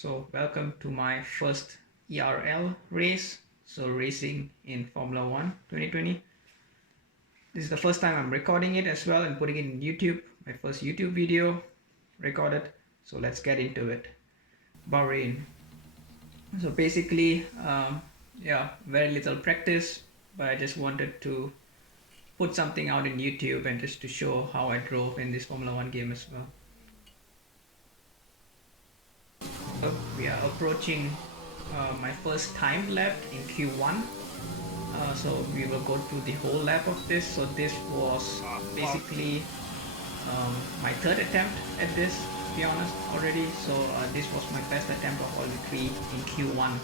So welcome to my first ERL race. So racing in Formula 1 2020. This is the first time I'm recording it as well and putting it in YouTube. My first YouTube video recorded. So let's get into it. Bahrain. So basically, yeah, very little practice, but I just wanted to put something out in YouTube and just to show how I drove in this Formula 1 game as well. We are approaching my first time lap in Q1. So we will go through the whole lap of this. So this was basically my third attempt at this, to be honest, already. So this was my best attempt of all the three in Q1.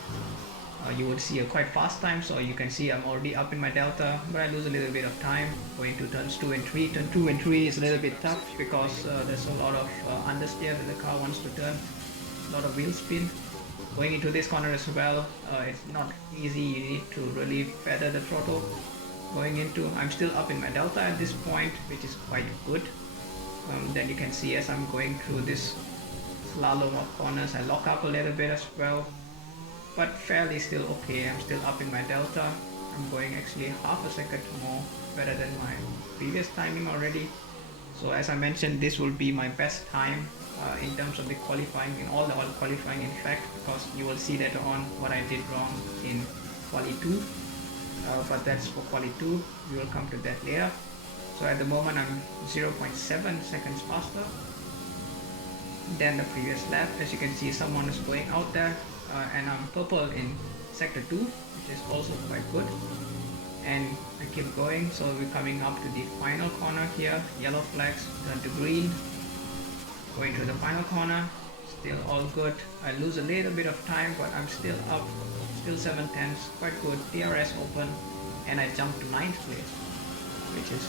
You would see a quite fast time, so you can see I'm already up in my delta, but I lose a little bit of time going to turns 2 and 3. Turn 2 and 3 is a little bit tough because there's a lot of understeer that the car wants to turn, a lot of wheel spin. Going into this corner as well, it's not easy. You need to really feather the throttle. Going into, I'm still up in my delta at this point, which is quite good. Then you can see as I'm going through this slalom of corners, I lock up a little bit as well, but fairly still okay. I'm still up in my delta. I'm going actually half a second more better than my previous timing already. So as I mentioned, this will be my best time in terms of the qualifying, in all qualifying in fact, because you will see later on what I did wrong in Quali 2, but that's for Quali 2, we will come to that later. So at the moment I'm 0.7 seconds faster than the previous lap. As you can see, someone is going out there, and I'm purple in sector 2, which is also quite good. And I keep going, so we're coming up to the final corner here. Yellow flags turn to green. Going to the final corner, still all good. I lose a little bit of time, but I'm still up, still 7/10, quite good. DRS open, and I jump to 9th place, which is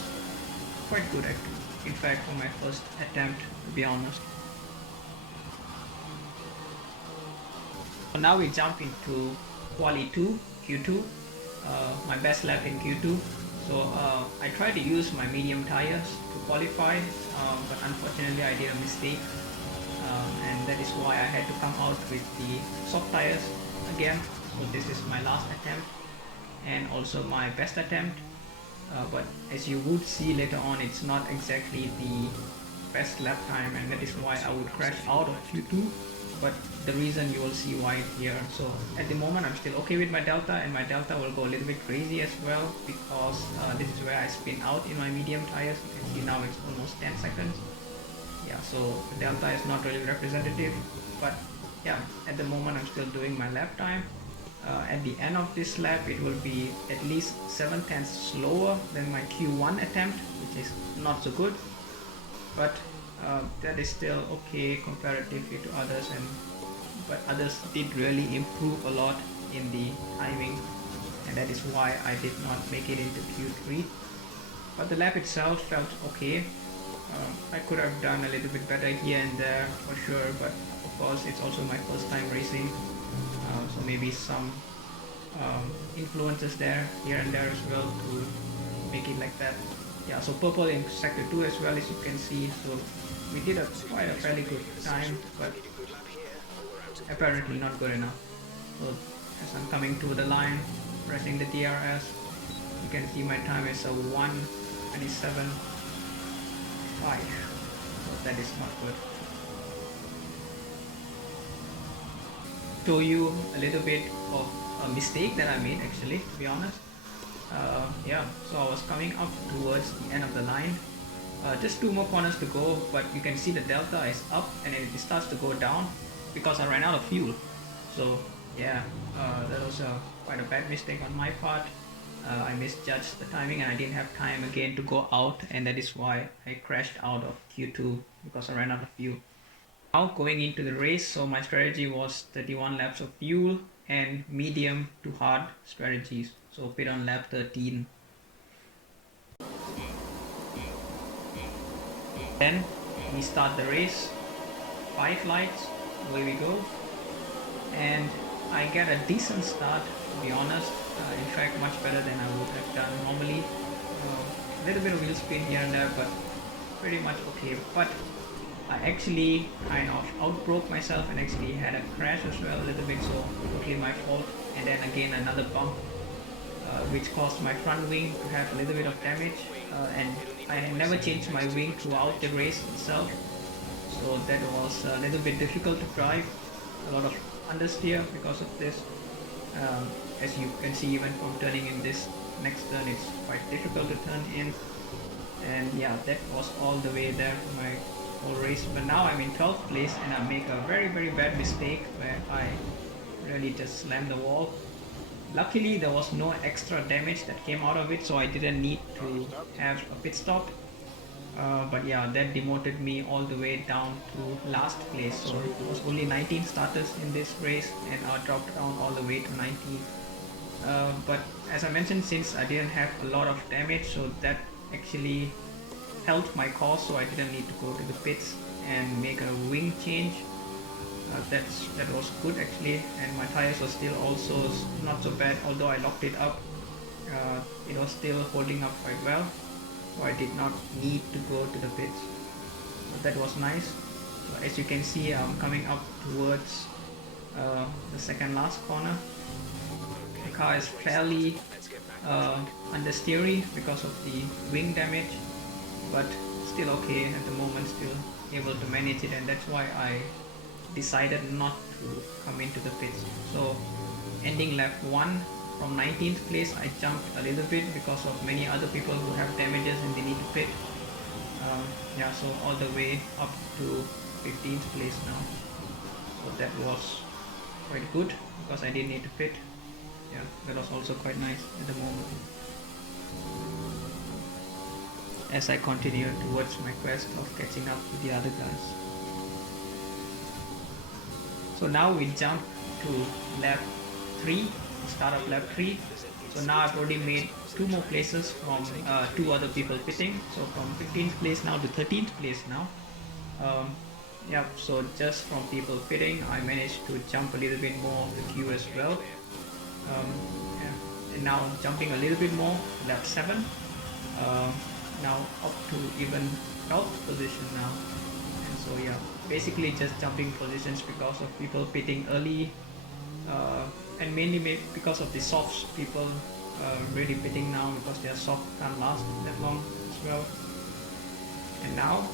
quite good actually. In fact, for my first attempt, to be honest. So now we jump into Quali 2, Q2, my best lap in Q2. So I tried to use my medium tires to qualify, but unfortunately I did a mistake, and that is why I had to come out with the soft tires again. So this is my last attempt and also my best attempt, but as you would see later on, it's not exactly the best lap time, and that is why I would crash out of Q2. But the reason you will see why here. So at the moment I'm still okay with my delta, and my delta will go a little bit crazy as well because this is where I spin out in my medium tires. You can see now it's almost 10 seconds. Yeah, so the delta is not really representative, but yeah, at the moment I'm still doing my lap time. At the end of this lap it will be at least 7/10 slower than my Q1 attempt, which is not so good, but that is still okay comparatively to others, but others did really improve a lot in the timing, and that is why I did not make it into Q3. But the lap itself felt okay. I could have done a little bit better here and there for sure, but of course it's also my first time racing, so maybe some influences there here and there as well to make it like that. Yeah, so purple in sector 2 as well, as you can see. So we did quite a fairly good time, but apparently not good enough. So as I'm coming to the line, pressing the DRS, you can see my time is a 1:27.5. So that is not good. Show you a little bit of a mistake that I made actually, to be honest. Yeah, so I was coming up towards the end of the line, just 2 more corners to go, but you can see the delta is up and it starts to go down because I ran out of fuel. So yeah, that was quite a bad mistake on my part. I misjudged the timing and I didn't have time again to go out, and that is why I crashed out of Q2 because I ran out of fuel. Now going into the race, so my strategy was 31 laps of fuel and medium to hard strategies. So pit on lap 13. Then we start the race, 5 lights, away we go, and I get a decent start, to be honest. In fact, much better than I would have done normally. A little bit of wheel spin here and there, but pretty much okay. But I actually kind of outbroke myself and actually had a crash as well a little bit, so totally my fault. And then again another bump, which caused my front wing to have a little bit of damage, and I had never changed my wing throughout the race itself, so that was a little bit difficult to drive, a lot of understeer because of this. As you can see, even from turning in this next turn, it's quite difficult to turn in. And yeah, that was all the way there for my whole race. But now I'm in 12th place and I make a very bad mistake where I really just slammed the wall. Luckily there was no extra damage that came out of it, so I didn't need to have a pit stop. But yeah, that demoted me all the way down to last place. So it was only 19 starters in this race and I dropped down all the way to 19. But as I mentioned, since I didn't have a lot of damage, so that actually helped my cause, so I didn't need to go to the pits and make a wing change. That was good actually, and my tires were still also not so bad, although I locked it up. It was still holding up quite well, so I did not need to go to the pits. So that was nice. So as you can see, I'm coming up towards the second last corner. The car is fairly understeery because of the wing damage, but still okay at the moment, still able to manage it, and that's why I decided not to come into the pits. So ending lap 1 from 19th place, I jumped a little bit because of many other people who have damages and they need to pit. Yeah, so all the way up to 15th place now. So that was quite good because I didn't need to pit. Yeah, that was also quite nice at the moment. As I continue towards my quest of catching up with the other guys. So now we jump to lap 3, start of lap 3. So now I've already made 2 more places from 2 other people pitting. So from 15th place now to 13th place now. Yeah, so just from people pitting, I managed to jump a little bit more of the queue as well. Yeah. And now jumping a little bit more, lap 7. Now up to even 12th position now. And so yeah, basically just jumping positions because of people pitting early, and mainly because of the softs, people really pitting now because their soft can't last that long as well. And now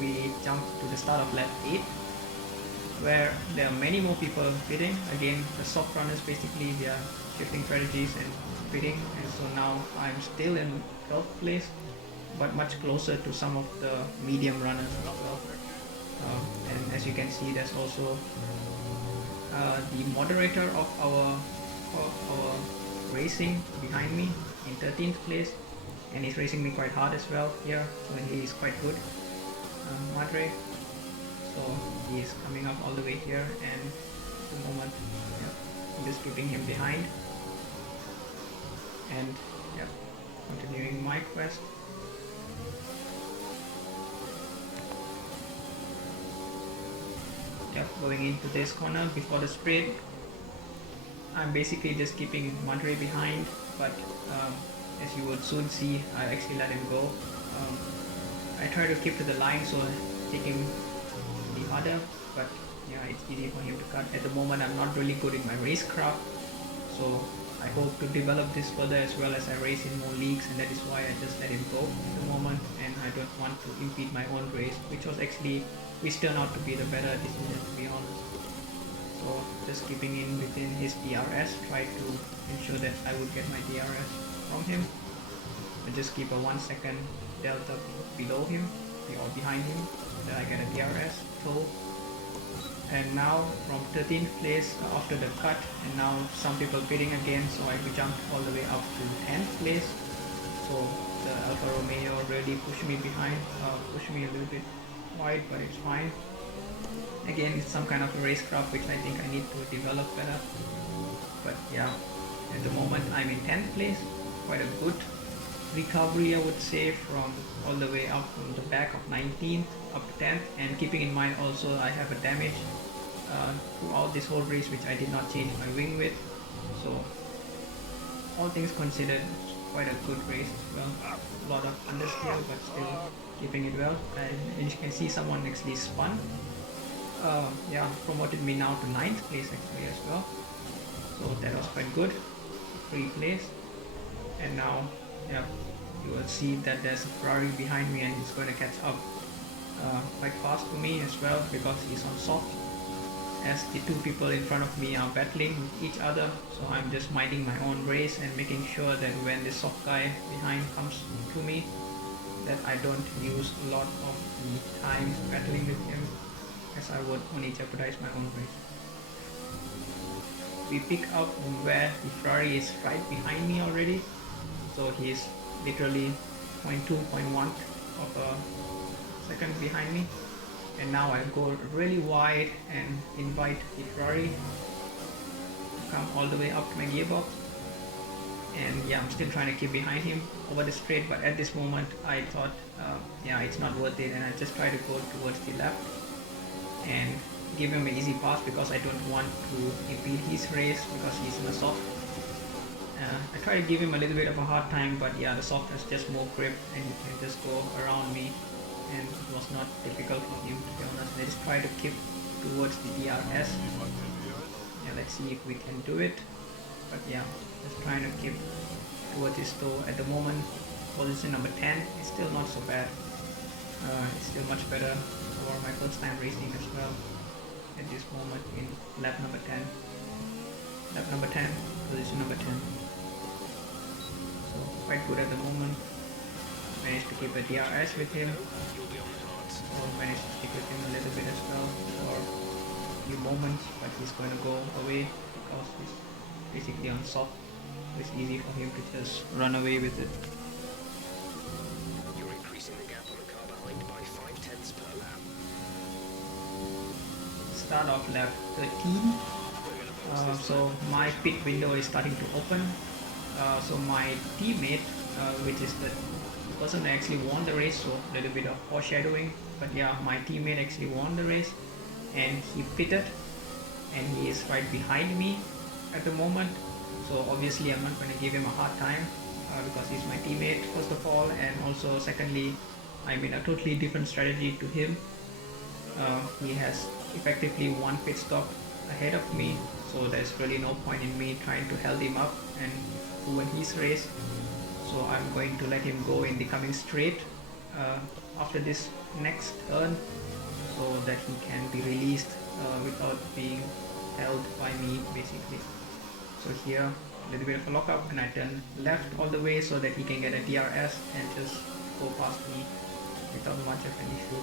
we jump to the start of lap 8, where there are many more people pitting. Again, the soft runners basically, they are shifting strategies and pitting, and so now I'm still in 12th place, but much closer to some of the medium runners as well. And as you can see, there's also the moderator of our racing behind me in 13th place, and he's racing me quite hard as well here, so he is quite good, Madre. So he is coming up all the way here, and at the moment, yeah, I'm just keeping him behind, and yeah, continuing my quest. Yep, going into this corner before the sprint, I'm basically just keeping Madre behind, but as you would soon see, I actually let him go. I try to keep to the line, so take him the harder, but yeah, it's easy for him to cut. At the moment, I'm not really good in my racecraft, so I hope to develop this further as well as I race in more leagues, and that is why I just let him go at the moment, and I don't want to impede my own race, which turned out to be the better decision, to be honest. So just keeping in within his DRS, try to ensure that I would get my DRS from him. I just keep a 1 second delta below him or behind him, so that I get a DRS toll. And now from 13th place after the cut, and now some people pitting again, so I jumped all the way up to 10th place. So the Alfa Romeo really pushed me behind, pushed me a little bit wide, but it's fine. Again, it's some kind of a racecraft which I think I need to develop better. But yeah, at the moment I'm in 10th place, quite a good recovery I would say, from all the way up from the back of 19th up to 10th, and keeping in mind also I have a damage throughout this whole race which I did not change my wing with. So all things considered, it's quite a good race as well. A lot of understeer, but still keeping it well, and you can see someone actually spun. Yeah, promoted me now to 9th place actually as well, so that was quite good. 3 place, and now yeah, you will see that there's a Ferrari behind me and he's going to catch up quite fast to me as well because he's on soft, as the 2 people in front of me are battling with each other. So I'm just minding my own race and making sure that when the soft guy behind comes to me, that I don't use a lot of the time battling with him, as I would only jeopardize my own race. We pick up where the Ferrari is right behind me already, so he's literally 0.2, 0.1 of a second behind me. And now I go really wide and invite the Ferrari to come all the way up to my gearbox. And yeah, I'm still trying to keep behind him over the straight, but at this moment I thought yeah, it's not worth it, and I just try to go towards the left and give him an easy pass because I don't want to impede his race because he's in a soft. I try to give him a little bit of a hard time, but yeah, the soft has just more grip and he can just go around me, and it was not difficult for him, to be honest. I just try to keep towards the DRS. Yeah, let's see if we can do it. But yeah, just trying to keep towards his toe. At the moment, position number 10 is still not so bad. It's still much better for my first time racing as well at this moment in lap number 10. Lap number 10, position number 10. So quite good at the moment. Managed to keep a DRS with him. So managed to stick with him a little bit as well for a few moments, but he's going to go away because he's basically on soft. It's easy for him to just run away with it. You're increasing the gap on the car behind by 0.5 per lap. Start of lap 13. So my pit window is starting to open. So my teammate, which is the person that actually won the race, so a little bit of foreshadowing, but yeah, my teammate actually won the race and he pitted, and he is right behind me at the moment. So obviously I'm not going to give him a hard time because he's my teammate first of all, and also secondly, I'm in a totally different strategy to him. He has effectively one pit stop ahead of me, so there's really no point in me trying to hold him up and ruin his race. So I'm going to let him go in the coming straight after this next turn, so that he can be released without being held by me basically. So here a little bit of a lockup, and I turn left all the way so that he can get a DRS and just go past me without much of an issue.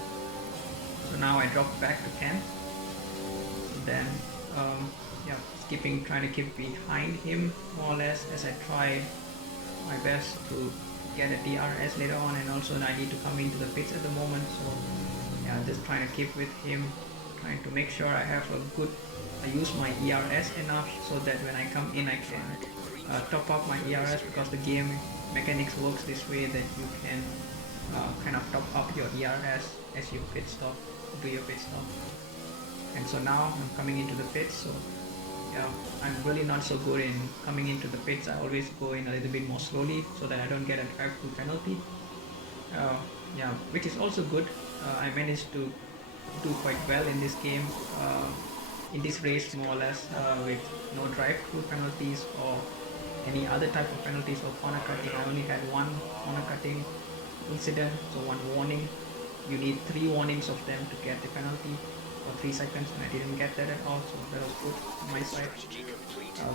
So now I drop back to 10. Then yeah, trying to keep behind him more or less, as I try my best to get a DRS later on, and also I need to come into the pits at the moment. So yeah, just trying to keep with him, trying to make sure I have a good, I use my ERS enough so that when I come in I can top up my ERS, because the game mechanics works this way that you can kind of top up your ERS as you pit stop, do your pit stop. And so now I'm coming into the pits, so yeah, I'm really not so good in coming into the pits. I always go in a little bit more slowly so that I don't get a drive-through penalty. Yeah, which is also good. I managed to do quite well in this game, in this race more or less, with no drive-through penalties or any other type of penalties or corner cutting. I only had one corner cutting incident, so one warning. You need 3 warnings of them to get the penalty for 3 seconds, and I didn't get that at all, so that was good on my side.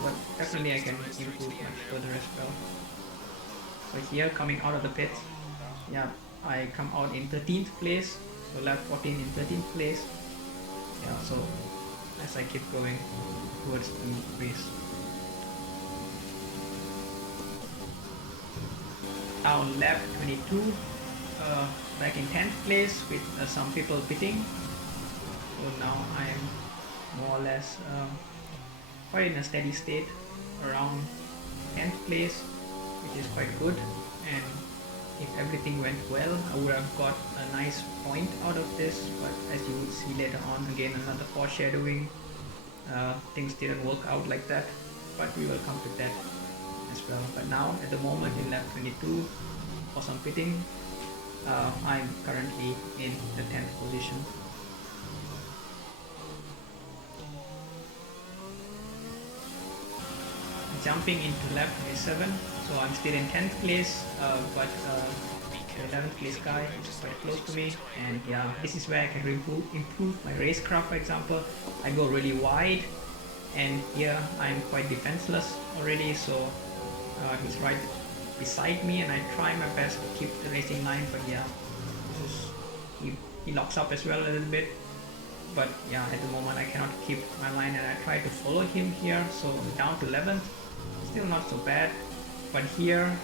But definitely I can improve much further as well. So here, coming out of the pits, yeah, I come out in 13th place, so lap 14 in 13th place. Yeah, so as I keep going towards the race. Now lap 22, back in 10th place with some people pitting. So now I am more or less quite in a steady state around 10th place, which is quite good, and if everything went well I would have got a nice point out of this, but as you would see later on, again another foreshadowing, things didn't work out like that, but we will come to that as well. But now at the moment in lap 22 for some pitting, I'm currently in the 10th position. Jumping into lap 27, so I'm still in 10th place, but the 11th place guy is quite close to me, and yeah, this is where I can improve my racecraft. For example, I go really wide, and here I'm quite defenseless already, so he's right beside me, and I try my best to keep the racing line, but yeah, this is, he locks up as well a little bit. But yeah, at the moment I cannot keep my line, and I try to follow him here, so down to 11th, still not so bad. But here,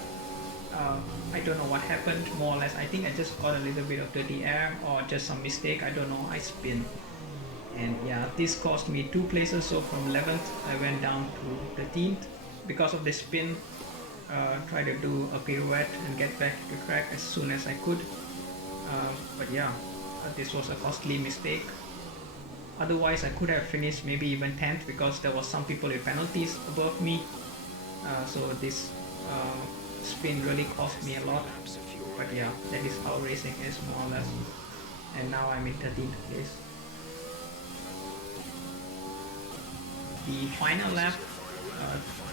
I don't know what happened, more or less. I think I just got a little bit of dirty air or just some mistake, I don't know, I spin. And yeah, this cost me 2 places, so from 11th I went down to 13th because of the spin. Try to do a pirouette and get back to the track as soon as I could. But yeah, this was a costly mistake. Otherwise, I could have finished maybe even 10th because there was some people with penalties above me. So this spin really cost me a lot. But yeah, that is how racing is, more or less. And now I'm in 13th place. The final lap,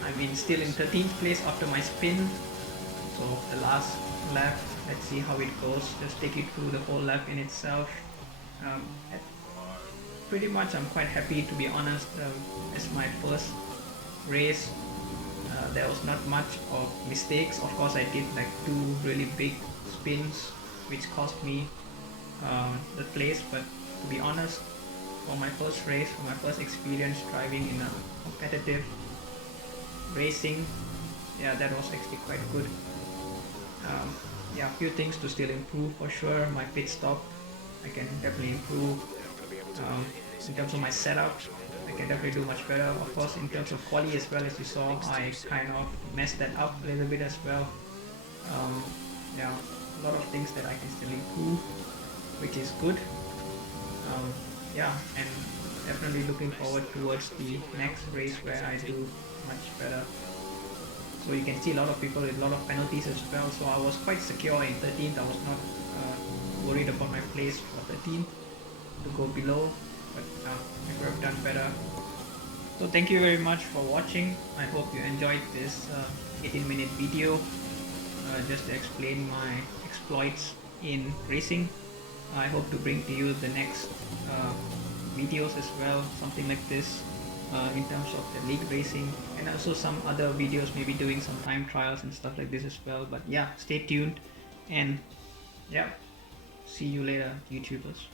I'm still in 13th place after my spin. So the last lap, let's see how it goes. Just take you through the whole lap in itself. Pretty much I'm quite happy, to be honest. It's my first race. There was not much of mistakes. Of course I did like 2 really big spins which cost me the place, but to be honest, for my first race, for my first experience driving in a competitive racing, yeah, that was actually quite good. Yeah, a few things to still improve for sure. My pit stop, I can definitely improve. In terms of my setup, I can definitely do much better. Of course, in terms of quali as well, as you saw, I kind of messed that up a little bit as well. Yeah, a lot of things that I can still improve, which is good. Yeah, and definitely looking forward towards the next race where I do much better. So you can see a lot of people with a lot of penalties as well. So I was quite secure in 13th. I was not worried about my place for 13th to go below, but I could have done better. So thank you very much for watching. I hope you enjoyed this 18-minute video just to explain my exploits in racing. I hope to bring to you the next videos as well, something like this in terms of the league racing, and also some other videos, maybe doing some time trials and stuff like this as well. But yeah, stay tuned, and yeah, see you later, YouTubers.